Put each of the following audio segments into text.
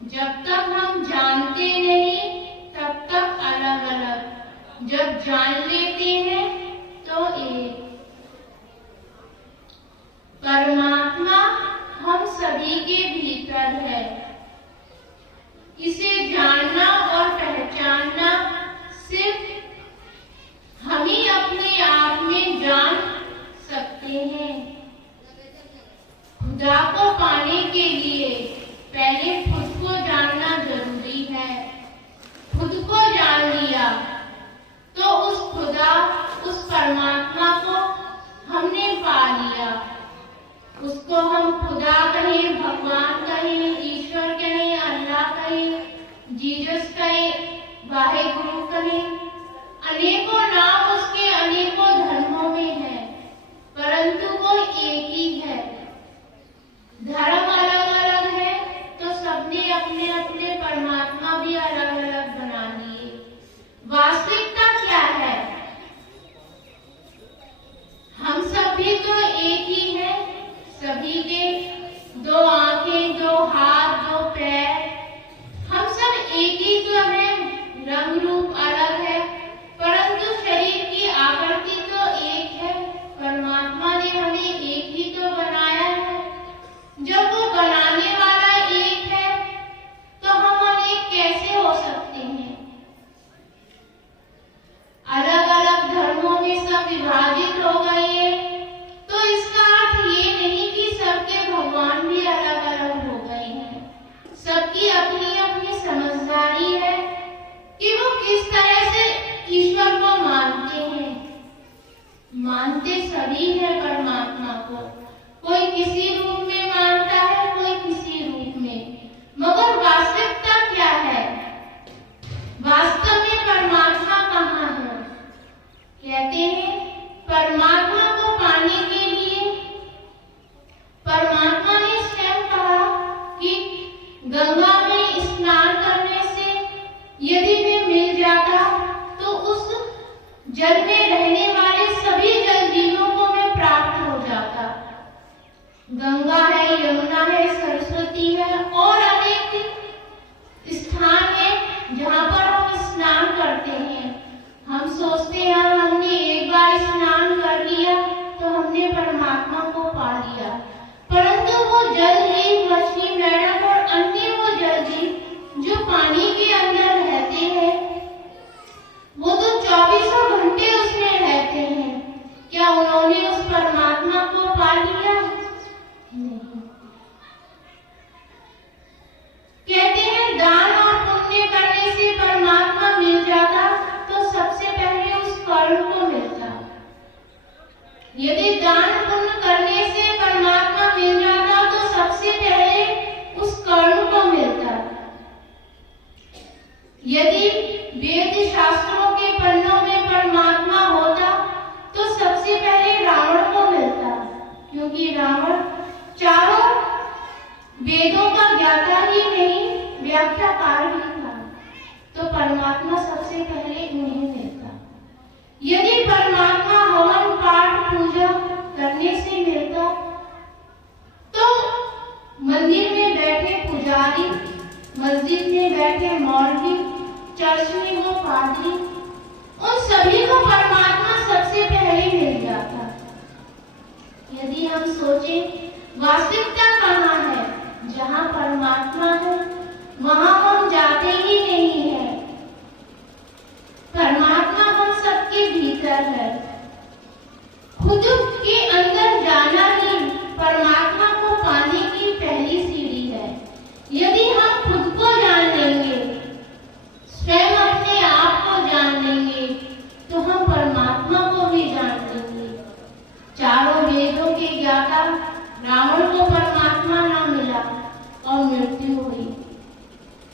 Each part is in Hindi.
जब तक हम जानते नहीं तब तक अलग अलग, जब जान लेते हैं तो एक। परमात्मा हम सभी के भीतर है। इसे जानना और पहचानना सिर्फ हम ही अपने आप में जान सकते हैं। खुदा को पाने के लिए पहले खुद को जानना जरूरी है। खुद को जान लिया तो उस खुदा, उस परमात्मा को हमने पा लिया। उसको हम खुदा कहें, भगवान कहें, ईश्वर कहें, अल्लाह कहें, जीसस कहें, वाहेगुरु कहें, अनेकों नाम उसके अनेकों धर्मों में हैं, परंतु वो एक ही है। धर्म अलग अलग है तो सबने अपने अपने परमात्मा भी अलग अलग बना लिए। वास्तविकता क्या है? हम सभी तो एक ही हैं। सभी के दो आंखें, दो हाथ, दो पैर, हम सब एक ही तो हैं। रंग रूप अलग है परंतु शरीर की आकृति तो एक है। परमात्मा ने हमें एक ही तो बनाया है। जब वो बनाने वाला एक है तो हम अनेक कैसे हो सकते हैं? अलग अलग धर्मों में सब विभाजित हो गए हैं तो इसका अर्थ ये नहीं कि सबके भगवान भी अलग अलग हो गए हैं। सबकी अपनी अपनी समझदारी है कि वो किस तरह से ईश्वर को मानते हैं। मानते सभी है परमात्मा को। कोई किसी रूप में मानता है, कोई किसी रूप में, मगर वास्तविकता क्या है? वास्तव में परमात्मा कहाँ है? कहते हैं परमात्मा को पाने के लिए परमात्मा ने स्वयं कहा कि गंगा में स्नान करने से यदि मैं मिल जाता तो उस जल में रहने वाले सभी जल जीवों को मैं प्राप्त हो जाता। गंगा है, यमुना है, सरस्वती है और अनेक स्थान है जहाँ पर हम स्नान करते हैं। हम सोचते हैं हमने एक बार स्नान कर लिया तो हमने परमात्मा को पा लिया, परंतु वो जल जीव, मछली, मेंढक और अन्य वो जल जीव जो पानी के अंदर रहते हैं वो तो 24 घंटे उसमें रहते हैं। क्या उन्होंने उस परमात्मा को पा लिया? नहीं। कहते हैं दान और पुण्य करने से परमात्मा मिल जाता तो सबसे पहले उस कर्ण को मिलता। यदि दान पुण्य करने से परमात्मा मिल जाता तो सबसे पहले उस कर्ण को मिलता। यदि वेद शास्त्रों के पन्नों में परमात्मा होता तो सबसे पहले रावण को मिलता, क्योंकि रावण चारों वेदों का ज्ञाता ही नहीं, व्याख्याकार भी था, तो परमात्मा सबसे पहले उन्हें मिलता। यदि परमात्मा हवन, पाठ, पूजा करने से मिलता तो मंदिर में बैठे पुजारी, मस्जिद में बैठे मौलवी, चर्च में वो पादरी, उन सभी को परमात्मा सबसे पहले मिल जाता। यदि हम सोचें वास्तविकता कहाँ है? जहाँ परमात्मा है वहाँ हम जाते ही नहीं है। परमात्मा हम सबके भीतर है। खुद के अंदर जाना ही परमात्मा को पाने की पहली सीढ़ी है। यदि हम खुद को जान लेंगे, स्वयं अपने आप को जान लेंगे तो हम परमात्मा को भी जान लेंगे। चारों वेदों के ज्ञाता रावण को परमात्मा न मिला और मृत्यु हुई,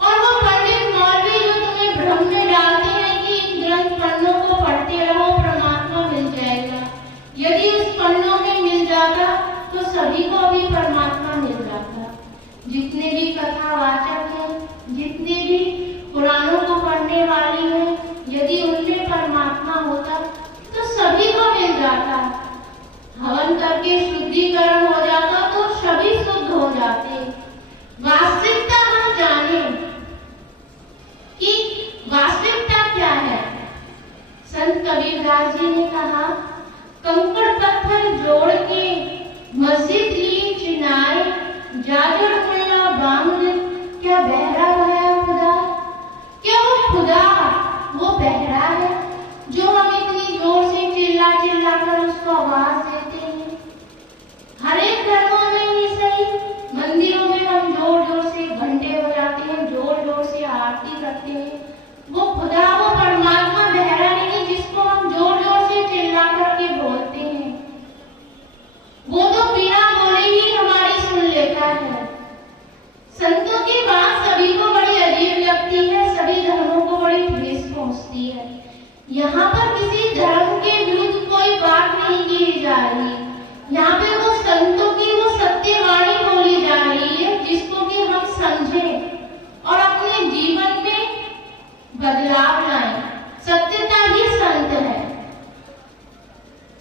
और वो पंडित मौलवी जो तुम्हें भ्रम में डालते हैं कि इन ग्रंथ पन्नों को पढ़ते रहो परमात्मा मिल जाएगा, यदि उस पन्नों में मिल जाता तो सभी को भी परमात्मा मिल जाता। जितने भी कथावाचक हैं, जितने भी पुराणों को पढ़ने वाले हैं, यदि उनमें परमात्मा होता तो सभी को मिल जाता। हवन करके शुद्धिकरण हो जाता तो सभी शुद्ध हो जाते। वास्तविकता हम जाने यहाँ पर किसी धर्म के विरुद्ध कोई बात नहीं की जा रही। यहाँ पे वो संतों की वो सत्यवाणी बोली जा रही है, जिसको कि हम समझें और अपने जीवन में बदलाव लाएं। सत्यता ही संत है।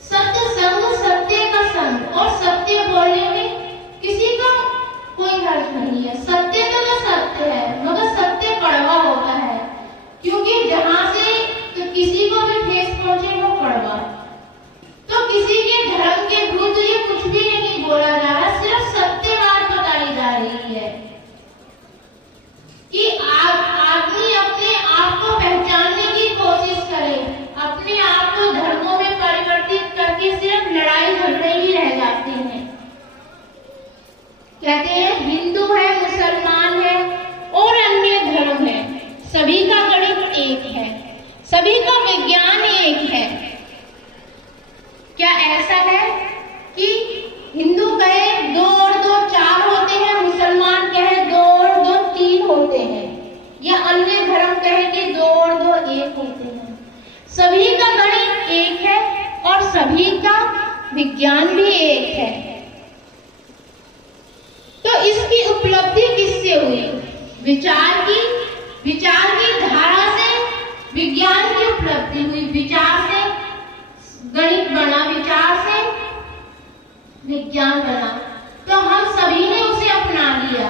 सत्य संग, सत्य का संग, और सत्य बोलने में किसी का कोई हर्ष नहीं है। सत्य तो सत्य है, मगर सत्य कड़वा होता है, क्योंकि जहां से तो किसी को भी ठेस पहुंचे वो कड़वा। तो किसी के धर्म के विरुद्ध ये कुछ भी नहीं बोला जा रहा, सिर्फ सत्य बात बताई जा रही है कि आदमी अपने आप को पहचानने की कोशिश करे। अपने आप को धर्मों में परिवर्तित करके सिर्फ लड़ाई झगड़े ही रह जाते हैं। कहते हैं हिंदू है, मुसलमान है और अन्य धर्म है, सभी का गणित एक है, सभी का विज्ञान एक है। क्या ऐसा है कि हिंदू कहे 2 और 2 4 होते हैं, मुसलमान कहे 2 और 2 3 होते हैं, या अन्य धर्म कहे कि 2 और 2 1 होते हैं? सभी का गणित एक है और सभी का विज्ञान भी एक है। तो इसकी उपलब्धि किससे हुई? विचार की धारा से विज्ञान की उपलब्धि हुई। विचार से गणित बना, विचार से विज्ञान बना, तो हम सभी ने उसे अपना लिया।